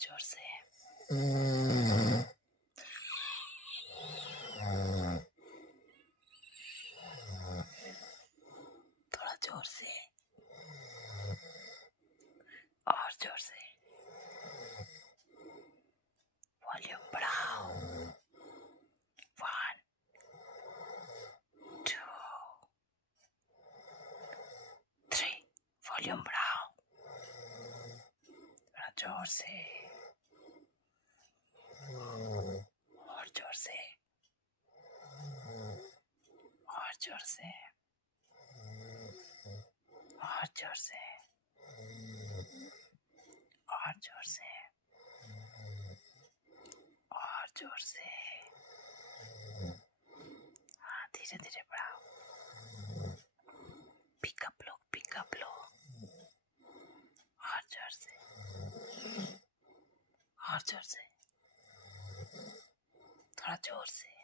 जोर से, थोड़ा जोर से, और जोर से। वॉल्यूम बढ़ाओ। 1 2 3। वॉल्यूम बढ़ाओ, थोड़ा जोर से, और जोर से, और जोर से, और जोर से, और जोर से, और जोर से। हाँ, धीरे धीरे बढ़ाओ। पिकअप लो, पिकअप लो, और जोर से, और जोर से, थोड़ा जोर से।